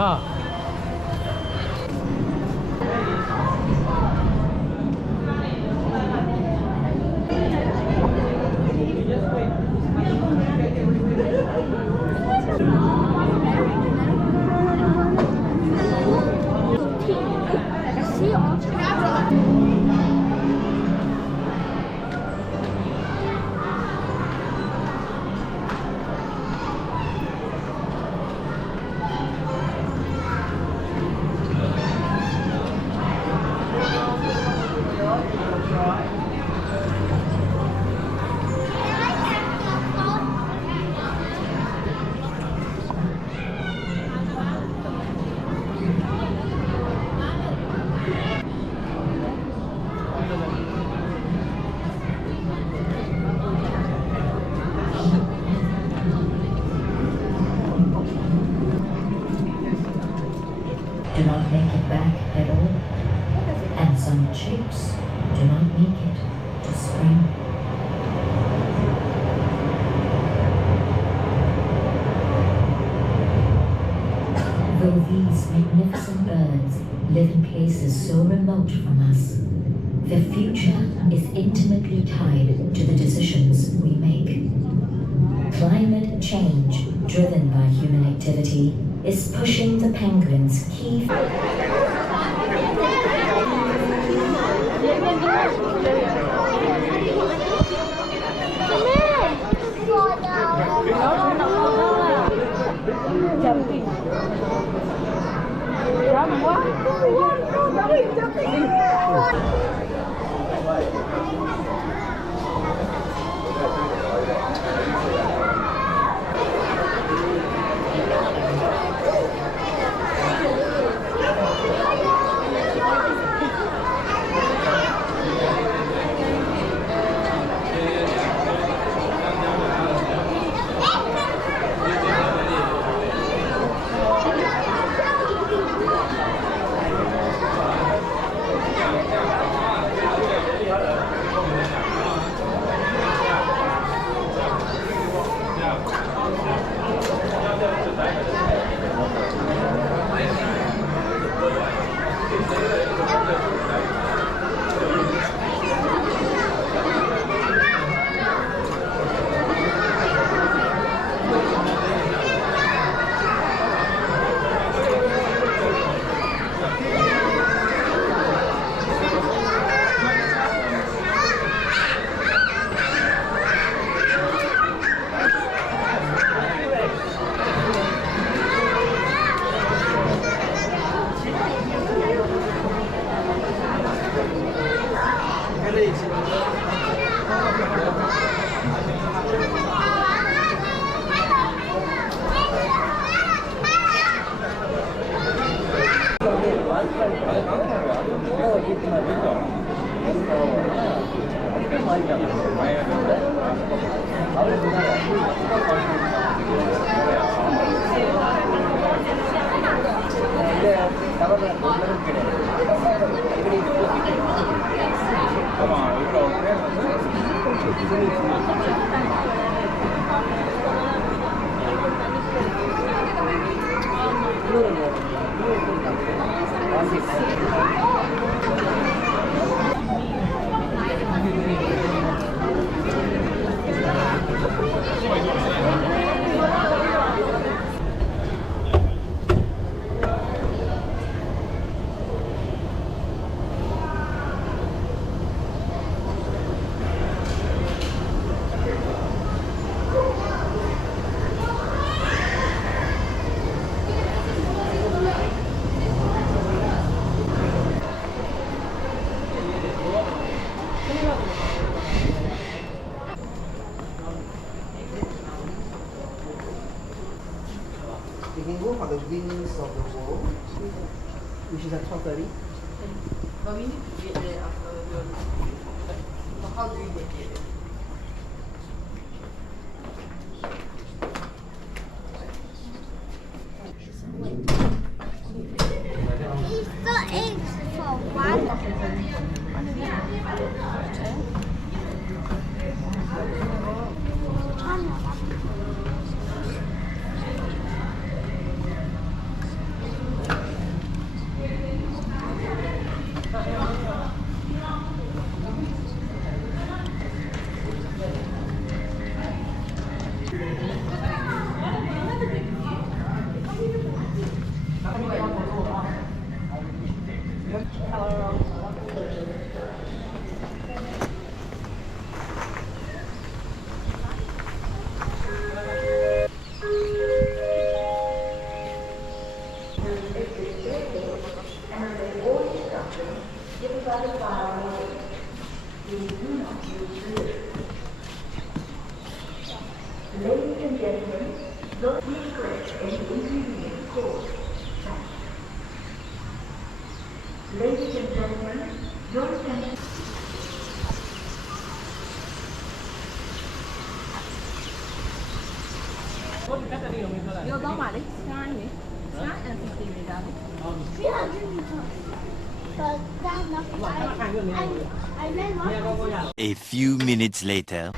Ah. Do not make it back at all, and some chicks do not make it to spring. Though these magnificent birds live in places so remote from us, their future is intimately tied to the decisions we make. Climate change, driven by human activity, is pushing the penguins' key. You can go for the wings of the world, which is at 12:30. But we need to get there after your. But how do we get there? Vô đó mà đi, sai nhỉ? Sai là tìm gì ra đi. A few minutes later.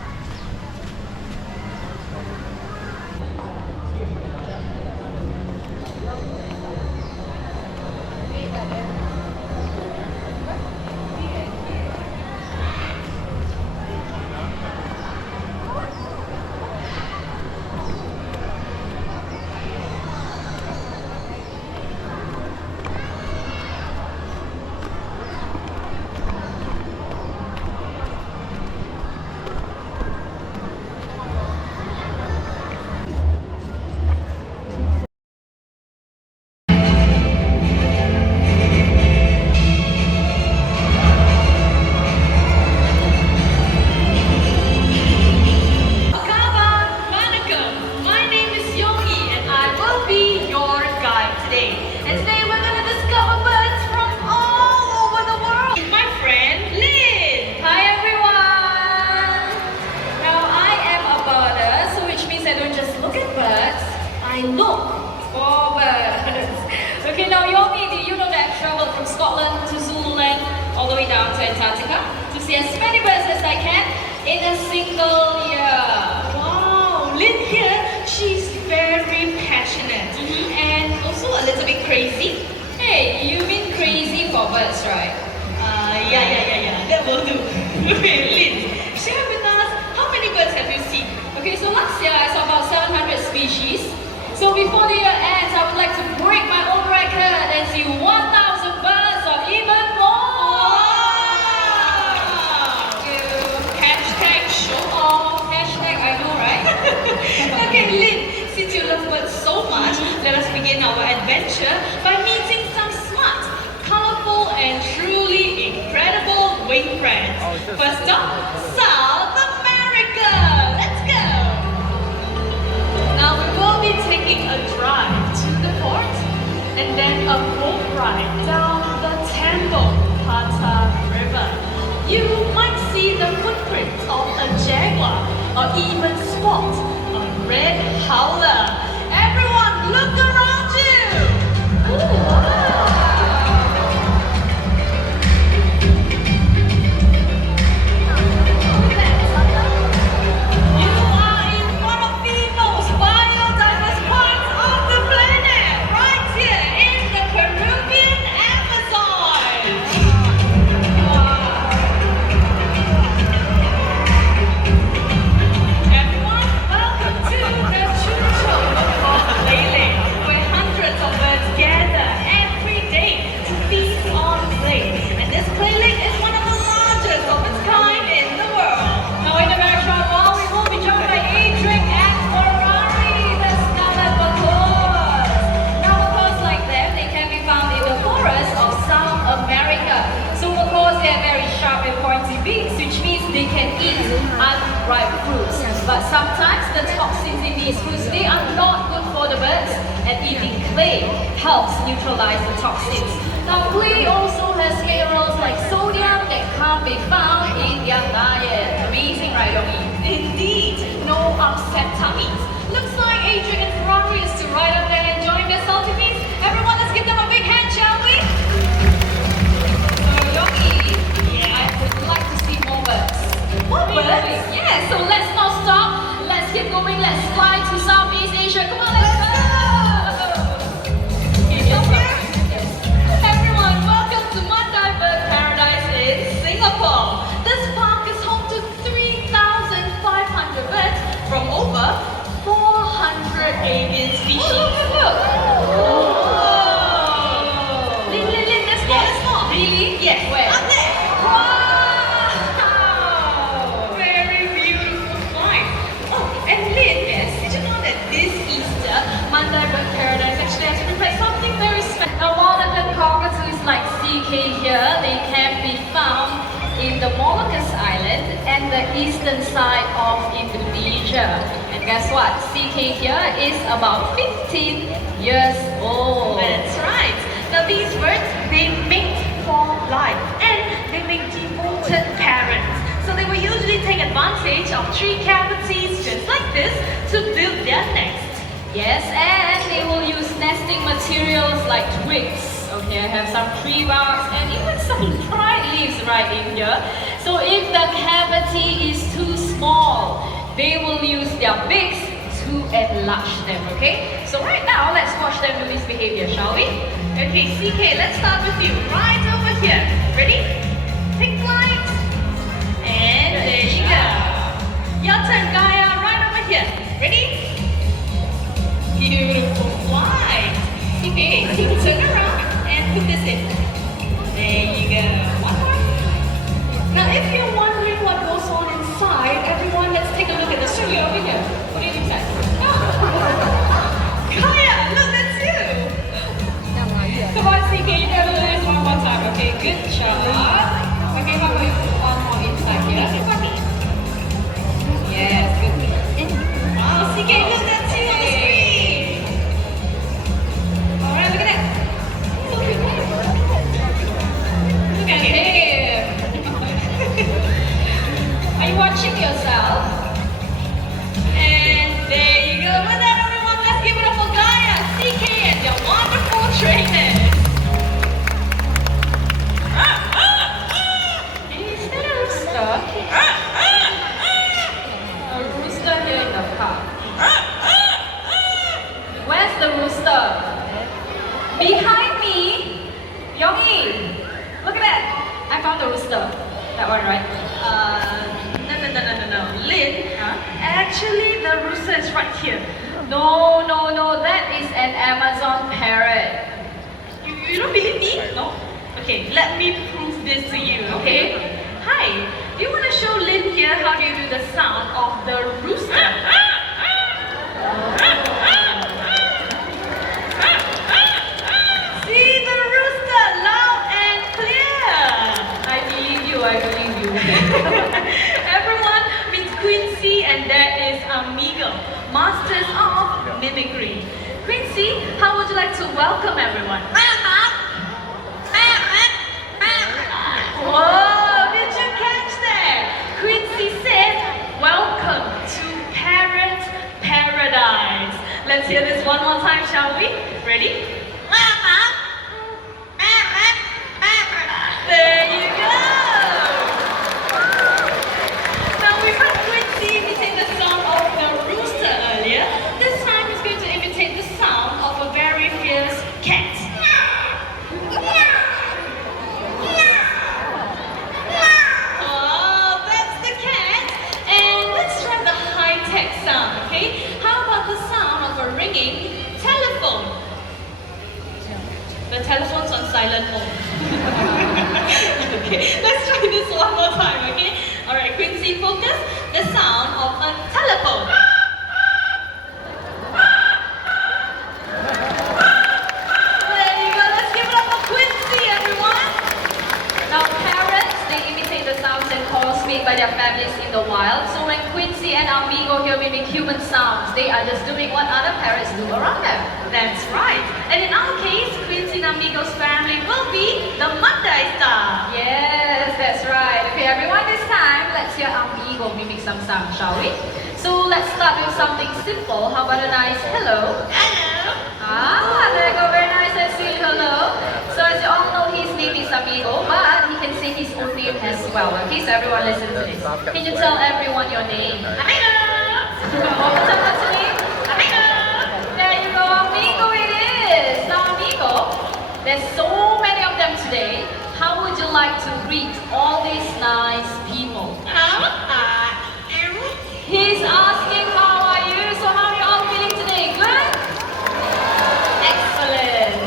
I look for birds. Okay, now Yomi, do you know that I traveled from Scotland to Zululand all the way down to Antarctica to see as many birds as I can in a single year? Wow, Lynn here, she's very passionate and also a little bit crazy. Hey, you mean crazy for birds, right? Yeah, that will do. Okay, Lynn, share with us, how many birds have you seen? Okay, so last year I saw about 700 species. So before the year ends, I would like to break my own record and see 1,000 birds or even more. Hashtag show off. Hashtag I know, right? Okay, Lynn, since you love birds so much, let us begin our adventure by meeting some smart, colorful, and truly incredible wing friends. First up, South America. Let's go. Now we will be taking a drive to the port and then a boat ride down the Tambo Pata River. You might see the footprint of a jaguar or even spot a red howler. Everyone, look around you! Ooh, wow. Unripe fruits, but sometimes the toxins in these fruits, they are not good for the birds, and eating clay helps neutralize the toxins. Now clay also has minerals like sodium that can't be found in their diet. Amazing, right, Yomi? Indeed, no upset tummies. Looks like Adrian and Ferrari is to ride up there and join their salty beans. Everyone, let's give them a big hand, shall we? So Yomi, I would like to see more birds. More birds? Yeah, so let's not stop. Let's keep going. Let's fly to Southeast Asia. Come on, let's go! Yes. Everyone, welcome to Mandai Bird Paradise in Singapore. This park is home to 3,500 birds from over 400 avian species. Look! Lynn, let's go. Really? Yes. Where? Up there. Wow! Mandai Bird Paradise actually has prepared something very special. Now, while the cockatoos like CK here, they can be found in the Moluccas Island and the eastern side of Indonesia. And And guess what? CK here is about 15 years old. That's right. Now these birds, they mate for life and they make devoted parents. So they will usually take advantage of tree cavities just like this to build their nest. Yes, and they will use nesting materials like twigs. Okay, I have some tree barks and even some dried leaves right in here. So if the cavity is too small, they will use their beaks to enlarge them, okay? So right now, let's watch them do this behavior, shall we? Okay, CK, let's start with you. Right over here. Ready? Take flight. And there you go. Your turn, Gaia. Right over here. Ready? Beautiful flight. Okay, turn around and put this in. There you go. One more. Now, if you're wondering what goes on inside, everyone, let's take a look at the studio over here. What do you think, Seth? Kaya, look, that's you. Come on, CK, you gotta do this one more time. Okay, good job. Okay, how about you put one more inside here? Yes, good. Wow, CK, look, that's you on the screen. Alright, look at that. So cute. Look at him. Are you watching yourself? And there you go. With that, everyone, let's give it up for Gaia, CK, and their wonderful trainers. Is that a rooster? A rooster here in the park. Where's the rooster? Behind me. Yongi, look at that. I found the rooster. That one, right? No. Lin, actually, the rooster is right here. No. That is an Amazon parrot. You don't believe me? No? Okay, let me prove this to you, okay? Hi, do you want to show Lin here how do you do the sound of the rooster? See the rooster, loud and clear. I believe you. Everyone meets Quincy and that is Amigo, masters of mimicry. Quincy, how would you like to welcome everyone? Whoa, did you catch that? Quincy said, welcome to Parrot Paradise. Let's hear this one more time, shall we? Ready? There you go. Now we heard Quincy imitate the sound of the rooster earlier. This time he's going to imitate the sound of a very fierce cat. Oh, that's the cat. And let's try the high-tech sound, okay? How about the sound of a ringing telephone? The telephone's on silent mode. Okay, let's try this one more time, okay? Alright, Quincy, focus. The sound of a telephone. There you go, let's give it up for Quincy, everyone. Now parrots, they imitate the sounds and calls made by their families in the wild. So when Quincy and Amigo here mimic human sounds, they are just doing what other parrots do around them. That's right. And in our case, Quincy and Amigo's family will be the Mandai star. Yes, that's right. Okay, everyone, this time, let's hear Amigo mimic some sound, shall we? So let's start with something simple. How about a nice hello? Hello. There you go, very nice and sweet hello. So as you all know, his name is Amigo, but he can say his own name as well. Okay, so everyone listen to this. Can you tell everyone your name? Amigo. One more time, what's your name? Amigo. There you go, Amigo it is. Now Amigo, there's so many of them today. How would you like to greet all these nice people? He's asking how are you? So how are you all feeling today? Good? Excellent.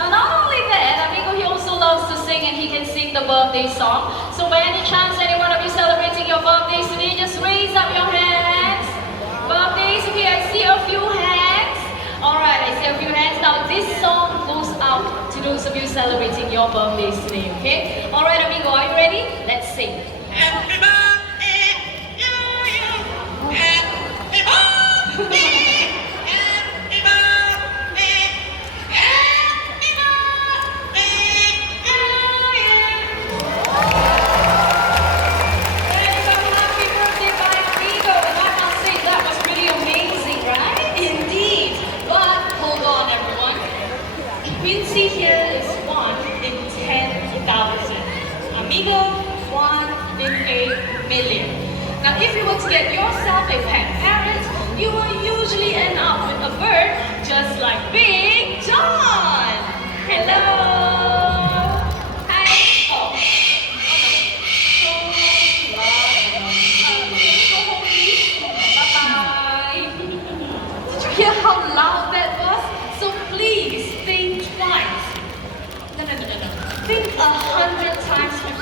Now not only that, Amigo, he also loves to sing and he can sing the birthday song. So by any chance, any one of you celebrating your birthdays today, just raise up your hands. Birthdays, okay, I see a few hands. Alright, I see a few hands. Now this song goes out to those of you celebrating your birthdays today, okay? Alright, Amigo, are you ready? Let's sing. Happy birthday to you. Happy birthday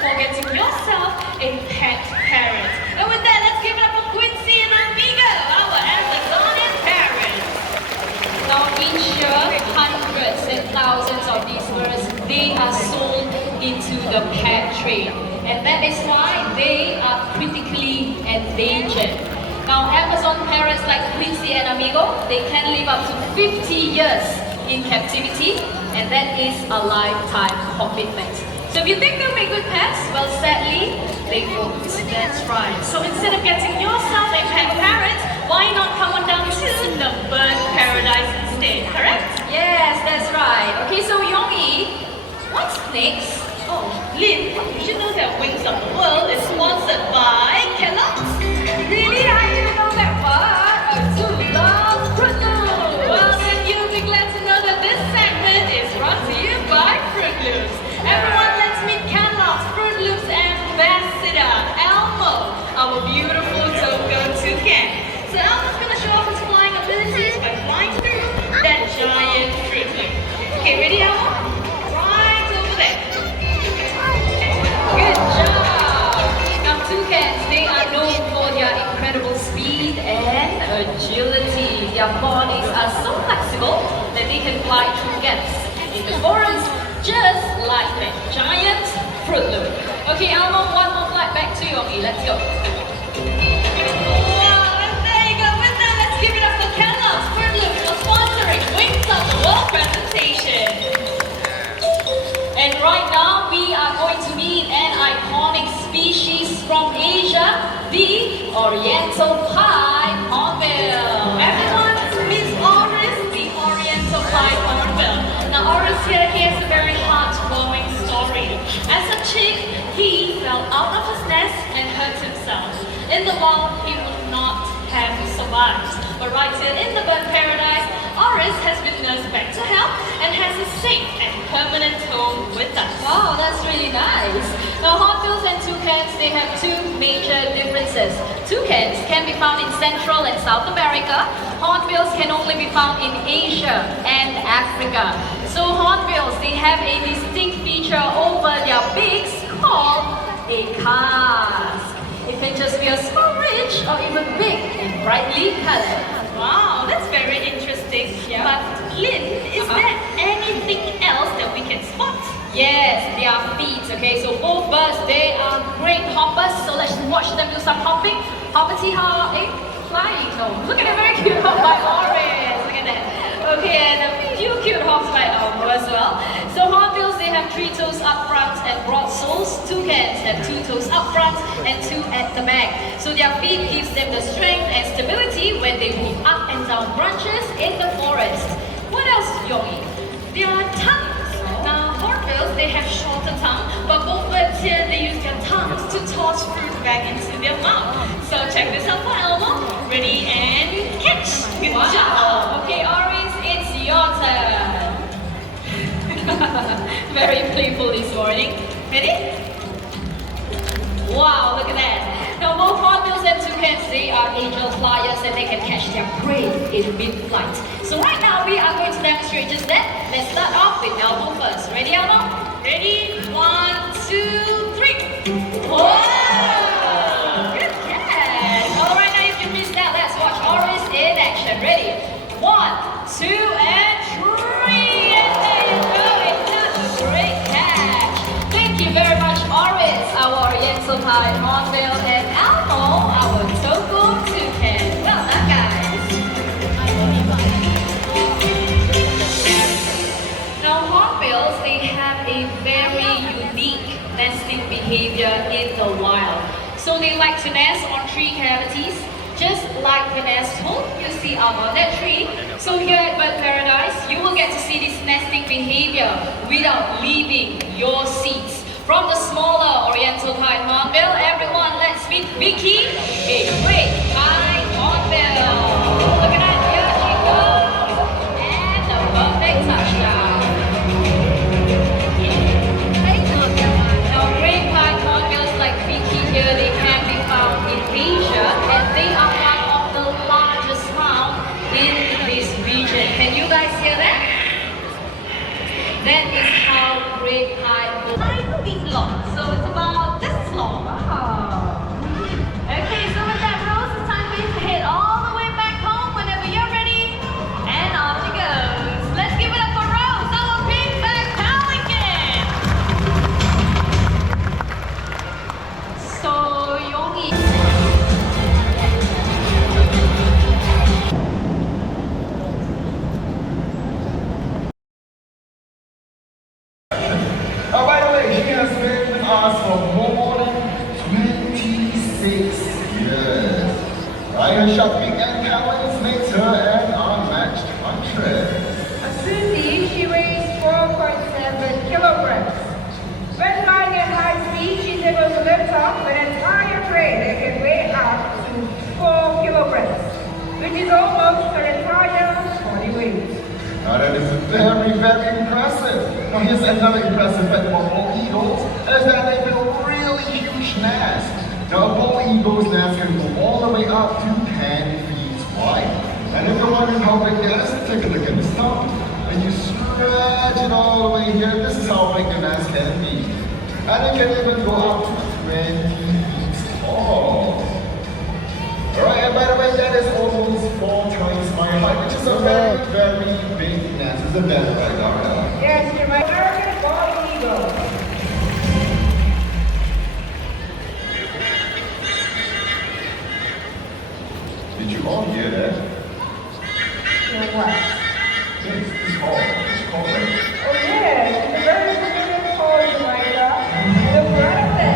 for getting yourself a pet parrot. And with that, let's give it up for Quincy and Amigo, our Amazonian parrots. Now each year, hundreds and thousands of these birds, they are sold into the pet trade. And that is why they are critically endangered. Now Amazon parrots like Quincy and Amigo, they can live up to 50 years in captivity, and that is a lifetime commitment. So if you think they'll make good pets, well sadly, they won't. That's right. So instead of getting yourself a pet parrot, why not come on down to the bird paradise instead, correct? Yes, that's right. Okay, so Yongi, what's next? Oh, Lynn, did you know that Wings of the World is sponsored by Kellogg's? Really? I didn't know that part. I do love Fruit Loops. Well, then you'll be glad to know that this segment is brought to you by Fruit Loops. Everyone, let's meet Kellogg's Fruit Loops ambassador, Elmo, our beautiful Togo toucan. So Elmo's going to show off his flying abilities by flying through that giant Fruit Loop. Okay, ready, Elmo? Right over there. Good job! Now toucans, they are known for their incredible speed and agility. Their bodies are so flexible that they can fly through gaps in the forest just like that giant Fruit Loop. Okay, Elmo, one more flight back to Yogi. Let's go. Wow, and there you go. With that, let's give it up for Kellogg's Fruit Loops for sponsoring Wings of the World presentation. And right now, we are going to meet an iconic species from Asia, the Oriental Pied Hornbill. Everyone, Miss Oris, the Oriental Pied Hornbill. Now, Oris here, he has a very heartwarming story. As a chick, he fell out of his nest and hurt himself. In the wild, he would not have survived. But right here in the bird paradise, Oris has been nursed back to health and has a safe and permanent home with us. Wow, that's really nice. Now, hornbills and toucans, they have two major differences. Toucans can be found in Central and South America. Hornbills can only be found in Asia and Africa. So hornbills, they have a distinct feature over their beaks called a casque. It can just be a small ridge or even big and brightly colored. Wow, that's very interesting. Yeah. But Lynn, is there anything else that we can spot? Yes, their feet. Okay, so both birds, they are great hoppers. So let's watch them do some hopping. Hoppity hop, flying. No, look at that very cute hop by Oris. Look at that. Okay, and a few cute hops by Elmo as well. So hornbills, they have 3 toes up front and broad soles. Toucans have 2 toes up front and 2 at the back. So their feet gives them the strength and stability when they move up and down branches in the forest. What else, Yogi? Their tongues. Now, hornbills, they have shorter tongue, but both birds here, they use their tongues to toss fruit back into their mouth. So check this out for Elmo. Ready and catch. Good job. Okay, Oris, it's your turn. Very playful this morning. Ready? Wow, look at that. Now both hornbills and toucans, they are angel flyers and they can catch their prey in mid-flight. So right now we are going to demonstrate just that. Let's start off with Elmo first. Ready, Elmo? Ready? 1, 2, 3. Whoa! Good catch. All right, now if you missed that, let's watch Oris in action. Ready? 1, 2, and 3. And there you go. Another great catch. Thank you very much, Oris, our Oriental Pied Hornbill, and Elmo, our Togo toucan. Well done, guys. Now, hornbills, they have a very unique nesting behavior in the wild. So they like to nest on tree cavities, just like the nest hole you see up on that tree. So here at Bird Paradise, you will get to see this nesting behavior without leaving your seats. From the smaller Oriental Pied Hornbill, everyone, let's meet Vicky, a great pied hornbill. Look at that, here she goes, and a perfect touchdown. Now, great pied hornbills like Vicky here, they can be found in Asia, and they are one of the largest found in this region. Can you guys hear that? That is how great pied I think long. So it's about that big and talents makes her an unmatched huntress. A Susie, she weighs 4.7 kilograms. When flying at high speed, she's able to lift up an entire train that can weigh up to 4 kilograms, which is almost her entire body weight. Now that is very, very impressive. Now here's another impressive fact about bald eagles, is that they build really huge nests. Now a bald eagle's nest can go all the way up to 10 feet wide. And if you're wondering how big it is, take a look at the stump. When you stretch it all the way here, this is how big the nest can be. And it can even go up to 20 feet tall. Alright, and by the way, that is almost 4 times my height, which is a very, very big nest. Is it better, right, Dara? Yes, you're my American bald eagle. Did you all hear that? What? Yes, this call. This call, right? Oh yes, it's a very familiar call, Jamaica. The brother.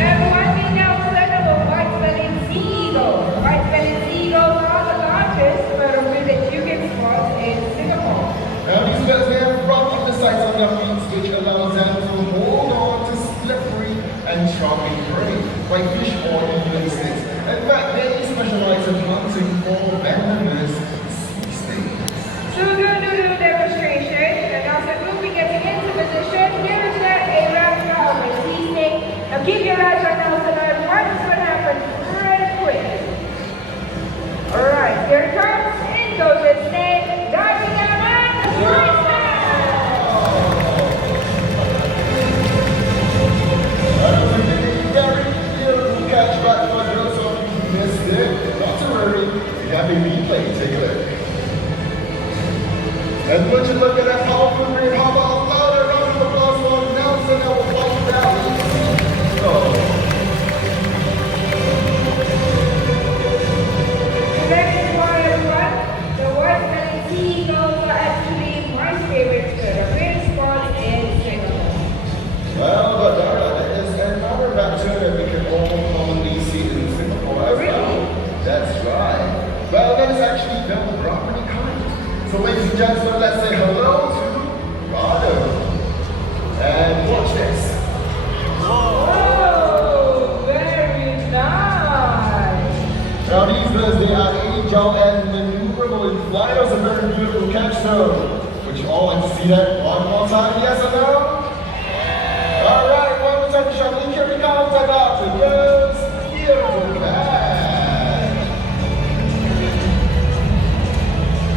Everyone we now learn about white-bellied sea eagles. White-bellied sea eagles are the largest vertebrate that you can spot in Singapore. Now these birds, they have rough undersides on their feet, which allows them to hold on to slippery and choppy prey, like fish or even snakes. In fact, they specialize in hunting for venomous sea snakes. So we're going to do a demonstration, and as the group is getting into position, here is a reptile of a sea snake. Now keep your eyes on Nelson and watch what's going to happen really quick. Alright, here it comes. In goes the snake. Diving down and right down. That was a very beautiful catch back for those of you who missed it. Not to worry, we have a replay. Take a look. And once you look at that powerful green, how about a louder round of applause for Nelson and White Valley? The next one, everyone. The white-bellied sea eagles are actually my favorite vertebrate spot in Singapore. Well, but Dara, there is another raptor that we can all commonly see in Singapore as well. That's right. Well, that is actually the Brahmani kind. So ladies and gentlemen, let's say hello to Rado. And watch this. Oh, very nice. Now these birds, they are agile and maneuverable in flight. That was a very beautiful catch though. Would you all like to see that one more time? Yes or no? Alright, one more time, Charlie. Here we come. Take out the birds. Beautiful catch.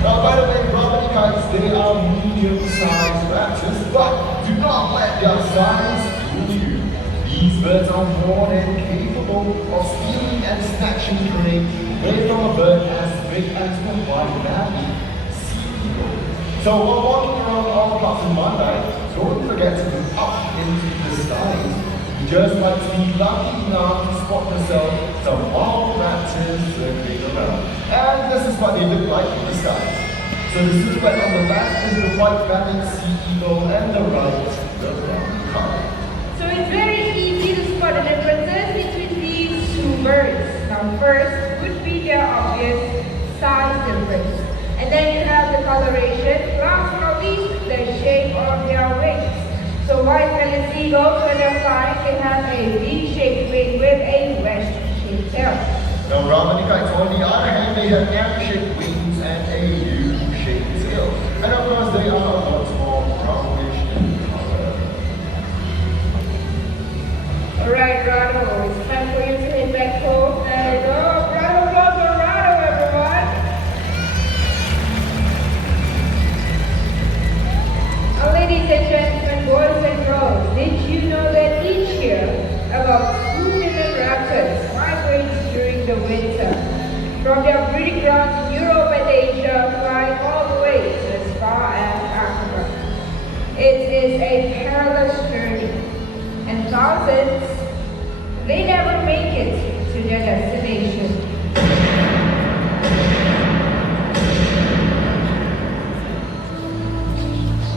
Now by the way, Brahmani kites, they are medium-sized raptors, but do not let their size fool you. These birds are more than capable of stealing and snatching prey away from a bird as big as the White Valley sea eagle. So while walking around all parts of Mandai, don't forget to look up into the skies. You just might be lucky enough to spot yourself some wild raptors circling around. And this is what they look like in the skies. So the silhouette on the left is the White Valley sea eagle and the right, the brown kite. So it's very easy to spot the differences between these two birds. Now first would be their obvious size difference. And then you have the coloration, last but not least, the shape of their wings. So white-bellied seagulls, when they're flying, can have a V-shaped wing with a wedge-shaped tail. Now Brahmani kites, on the other hand, they have M-shaped wings and a U-shaped tail. And of course, they are a lot more brownish in color. Alright, Rado, it's time for you to hit that pole. There you go. Rado goes for Rado, everyone. Now, ladies and gentlemen, boys and girls, did you know that each year about 2 million raptors migrate during the winter from their breeding grounds in Europe and Asia, flying all the way to as far as Africa? It is a perilous journey, and thousands, they never make it to their destination.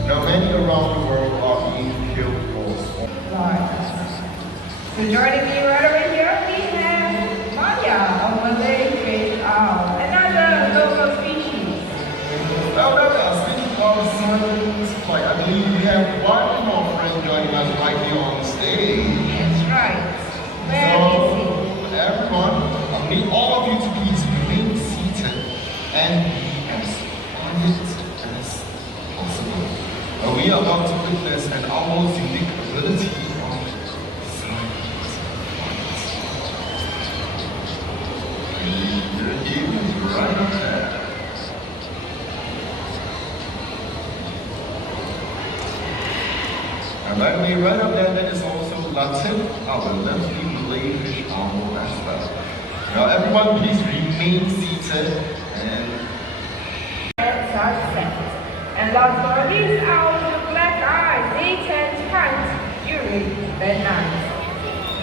Now many around the world are being killed for sport. So joining me right participants. Like, I believe we have one more friend joining us right here on stage. That's right. Where is he? So, everyone, I need all of you to please remain seated and be as quiet as possible. We are about to witness an almost unique ability of silence. He is right up there. And then we right up there, that is also Latin, our lovely Malayfish owl as well. Now everyone please remain seated and Sunset. And last but not least, owls with black eyes. They tend to hunt during the night.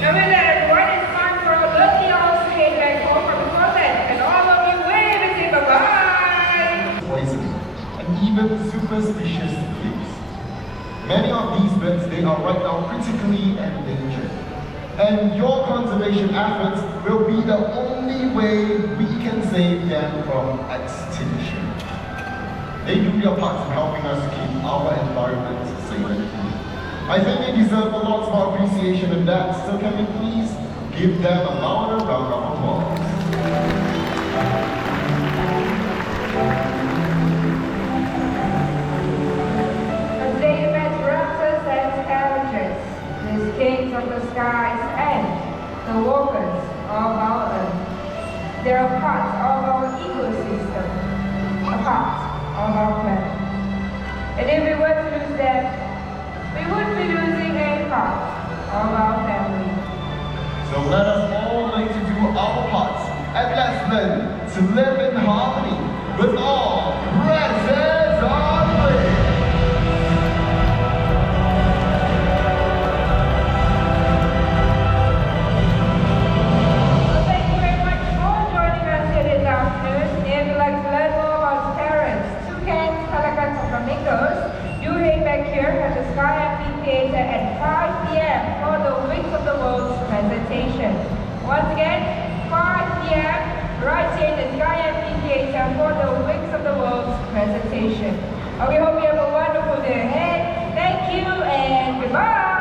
Now with that, everyone, it's time for our lovely owls to head back home from the forest. And all of you wave and say bye-bye. poison and even superstitious beliefs. Many of these birds, they are right now critically endangered. And your conservation efforts will be the only way we can save them from extinction. They do their part in helping us keep our environment safe and clean. I think they deserve a lot more appreciation than that, so can we please give them a louder round of applause. As they met raptors and scavengers, these kings of the skies and the walkers of our earth. They are part of our ecosystem, a part of our planet. And if we were to lose them, we would be losing a part of our family. So let us all learn to do our parts, and let's learn to live in harmony with all presence on earth. Well, thank you very much for joining us here this afternoon. If you'd like to learn more about parrots, toucans, pelicans, or flamingos, do head back here at the Sky Amphitheater at 5 p.m. for the Wings of the World's presentation. Once again, 5 p.m. right here in the Sky Amphitheater for the Wings of the World's presentation. We hope you have a wonderful day ahead. Thank you and goodbye.